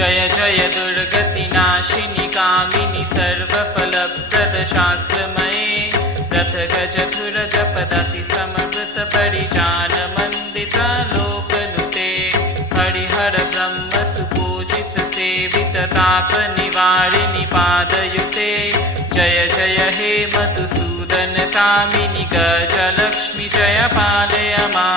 जय जय दुर्गतिनाशिनि कामिनि सर्वफलप्रद शास्त्रमये रथ गज धुर जपदति समवृत परिजान मंदित लोकनुते हरिहर ब्रह्म सुपूजित सेवित ताप निवारिणि पादयुते जय जय हे मधुसूदन कामिनि गजलक्ष्मी जय पालय मा